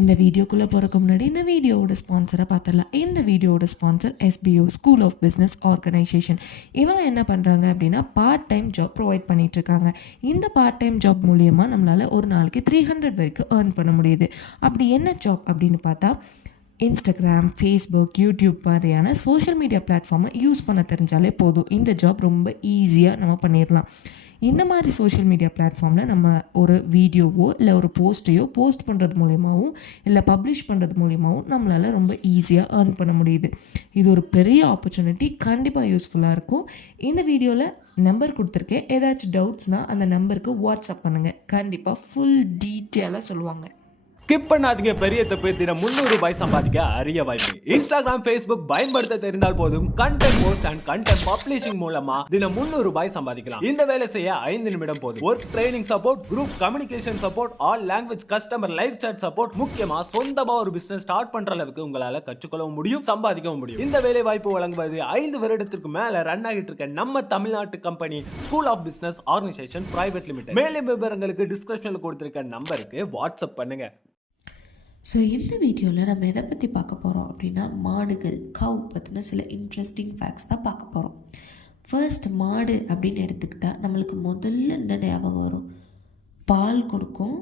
இந்த வீடியோக்குள்ளே போகிறக்கு முன்னாடி இந்த வீடியோவோட ஸ்பான்சரை பார்த்துடலாம். இந்த வீடியோவோட sponsor SBO school of business organisation. இவங்க என்ன பண்ணுறாங்க அப்படின்னா பார்ட் டைம் ஜாப் ப்ரொவைட் பண்ணிகிட்ருக்காங்க. இந்த பார்ட் டைம் ஜாப் மூலியமாக நம்மளால் ஒரு நாளைக்கு 300 வரைக்கும் ஏர்ன் பண்ண முடியுது. அப்படி என்ன ஜாப் அப்படின்னு பார்த்தா, இன்ஸ்டாகிராம், ஃபேஸ்புக், யூடியூப் மாதிரியான சோஷியல் மீடியா பிளாட்ஃபார்மை யூஸ் பண்ண தெரிஞ்சாலே போதும். இந்த ஜாப் ரொம்ப ஈஸியாக நம்ம பண்ணிடலாம். இந்த மாதிரி சோஷியல் மீடியா பிளாட்ஃபார்மில் நம்ம ஒரு வீடியோவோ இல்லை ஒரு போஸ்ட்டையோ போஸ்ட் பண்ணுறது மூலியமாகவும் இல்லை பப்ளிஷ் பண்ணுறது மூலியமாகவும் நம்மளால் ரொம்ப ஈஸியாக ஏர்ன் பண்ண முடியுது. இது ஒரு பெரிய ஆப்பர்ச்சுனிட்டி, கண்டிப்பாக யூஸ்ஃபுல்லாக இருக்கும். இந்த வீடியோவில் நம்பர் கொடுத்துருக்கேன். ஏதாச்சும் டவுட்ஸ்னால் அந்த நம்பருக்கு வாட்ஸ்அப் பண்ணுங்கள். கண்டிப்பாக ஃபுல் டீட்டெயிலாக சொல்லுவாங்க. ஸ்கிப் பண்ணாதீங்க, பெரிய தப்பு. தினம் 300 ரூபாய் சம்பாதிக்க அரிய வாய்ப்பு. இன்ஸ்டாகிராம், ஃபேஸ்புக் பயன்படுத்த தெரிந்தால் போதும் content post and content publishing மூலமா தினம் 300 ரூபாய் சம்பாதிக்கலாம். இந்த வேலை செய்ய 5 நிமிடம் போதும். Work training support, group communication support, all language customer live chat support, முக்கியமா சொந்தமா ஒரு பிசினஸ் ஸ்டார்ட் பண்ற அளவுக்கு உங்களால கற்றுக்கொள்ளவும் முடியும், சம்பாதிக்கவும் முடியும். இந்த வேலை வாய்ப்பு வழங்குவது 5 வருடத்திற்கு மேல ரன் ஆகிட்டு இருக்க நம்ம தமிழ்நாட்டு company school of business organisation private limited. மேலும் விவரங்களுக்கு டிஸ்கிரிப்ஷன்ல கொடுத்திருக்க நம்பருக்கு வாட்ஸ்அப் பண்ணுங்க. ஸோ இந்த வீடியோவில் நம்ம எதை பற்றி பார்க்க போகிறோம் அப்படின்னா, மாடுகள், கவ் பற்றின சில இன்ட்ரெஸ்டிங் ஃபேக்ட்ஸ் தான் பார்க்க போகிறோம். ஃபர்ஸ்ட், மாடு அப்படின்னு எடுத்துக்கிட்டால் நம்மளுக்கு முதல்ல என்ன ஞாபகம் வரும்? பால் கொடுக்கும்.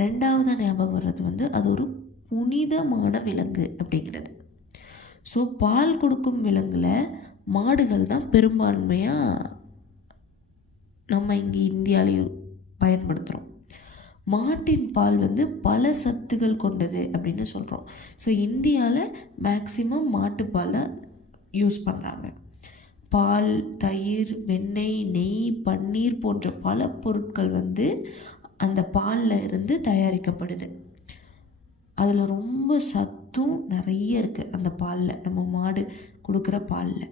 ரெண்டாவது ஞாபகம் வர்றது அது ஒரு புனிதமான விலங்கு அப்படிங்கிறது. ஸோ பால் கொடுக்கும் விலங்கில் மாடுகள் தான் பெரும்பான்மையாக நம்ம இங்கே இந்தியாவிலையும் பயன்படுத்துகிறோம். மாட்டின் பால் பல சத்துக்கள் கொண்டது அப்படின்னு சொல்கிறோம். ஸோ இந்தியாவில் மேக்சிமம் மாட்டுப்பாலை யூஸ் பண்ணுறாங்க. பால், தயிர், வெண்ணெய், நெய், பன்னீர் போன்ற பல பொருட்கள் அந்த பாலில் இருந்து தயாரிக்கப்படுது. அதில் ரொம்ப சத்தும் நிறைய இருக்குது அந்த பாலில், நம்ம மாடு கொடுக்குற பாலில்.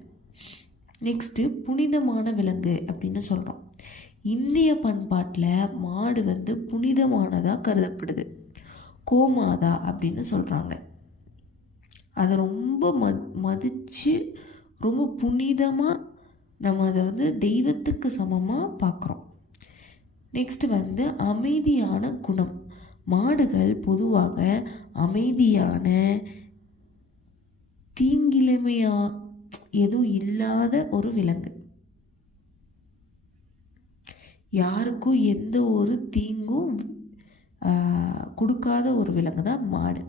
நெக்ஸ்ட்டு, புனிதமான விலங்கு அப்படின்னு சொல்கிறோம். இந்திய பண்பாட்டில் மாடு புனிதமானதாக கருதப்படுது. கோமாதா அப்படின்னு சொல்கிறாங்க. அதை ரொம்ப மதித்து ரொம்ப புனிதமாக நம்ம அதை தெய்வத்துக்கு சமமாக பார்க்குறோம். நெக்ஸ்ட்டு அமைதியான குணம். மாடுகள் பொதுவாக அமைதியான, தீங்கிழமையாக எதுவும் இல்லாத ஒரு விலங்கு. யாருக்கும் எந்த ஒரு தீங்கும் கொடுக்காத ஒரு விலங்கு தான் மாடு.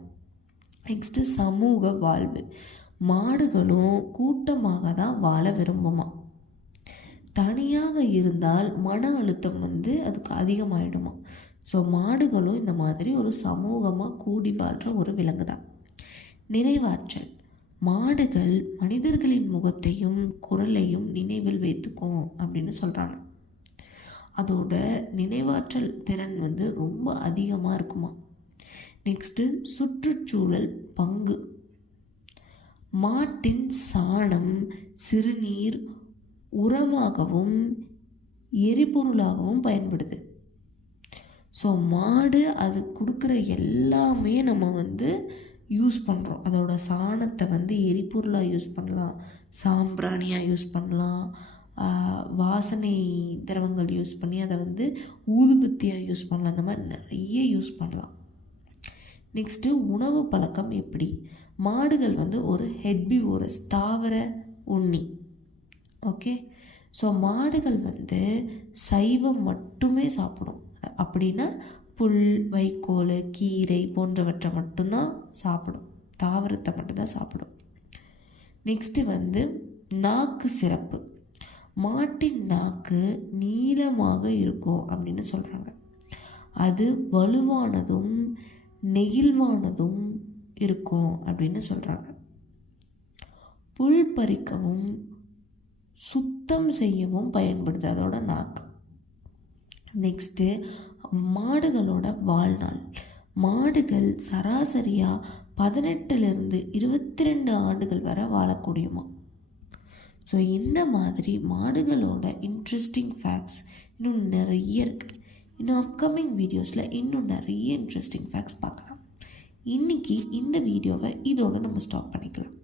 நெக்ஸ்ட்டு, சமூக வாழ்வு. மாடுகளும் கூட்டமாக தான் வாழ விரும்புமா. தனியாக இருந்தால் மன அழுத்தம் அதுக்கு அதிகமாகிடுமா. ஸோ மாடுகளும் இந்த மாதிரி ஒரு சமூகமாக கூடி வாழ்கிற ஒரு விலங்கு தான். நினைவாற்றல். மாடுகள் மனிதர்களின் முகத்தையும் குரலையும் நினைவில் வைத்துக்கும் அப்படின்னு சொல்கிறாங்க. அதோட நினைவாற்றல் திறன் ரொம்ப அதிகமாக இருக்குமா. நெக்ஸ்ட்டு, சுற்றுச்சூழல் பங்கு. மாட்டின் சாணம், சிறுநீர் உரமாகவும் எரிபொருளாகவும் பயன்படுது. ஸோ மாடு அது கொடுக்குற எல்லாமே நம்ம யூஸ் பண்ணுறோம். அதோட சாணத்தை எரிபொருளாக யூஸ் பண்ணலாம், சாம்பிராணியாக யூஸ் பண்ணலாம், வாசனை திரவங்கள் யூஸ் பண்ணி அதை ஊதுபத்தியாக யூஸ் பண்ணலாம். அந்த மாதிரி நிறைய யூஸ் பண்ணலாம். நெக்ஸ்ட்டு, உணவு பழக்கம் எப்படி? மாடுகள் ஒரு ஹெர்பிவோரஸ், தாவர உண்ணி. ஓகே. ஸோ மாடுகள் சைவம் மட்டுமே சாப்பிடும். அப்படின்னா புல், வைக்கோல், கீரை போன்றவற்றை மட்டும்தான் சாப்பிடும். தாவரத்தை மட்டும்தான் சாப்பிடும். நெக்ஸ்ட்டு நாக்கு சிறப்பு. மாட்டின் நாக்கு நீளமாக இருக்கும் அப்படின்னு சொல்கிறாங்க. அது வலுவானதும் நெகிழ்வானதும் இருக்கும் அப்படின்னு சொல்கிறாங்க. புல் பறிக்கவும் சுத்தம் செய்யவும் பயன்படுது அதோட நாக்கு. நெக்ஸ்ட்டு, மாடுகளோட வாழ்நாள். மாடுகள் சராசரியாக 18லிருந்து 22 ஆண்டுகள் வரை வாழக்கூடியமா. ஸோ இந்த மாதிரி மாடுகளோட இன்ட்ரெஸ்டிங் ஃபேக்ட்ஸ் இன்னும் நிறைய இருக்குது. இன்னும் அப்கமிங் வீடியோஸில் இன்னும் நிறைய இன்ட்ரெஸ்டிங் ஃபேக்ட்ஸ் பார்க்கலாம். இன்றைக்கி இந்த வீடியோவை இதோடு நம்ம ஸ்டாப் பண்ணிக்கலாம்.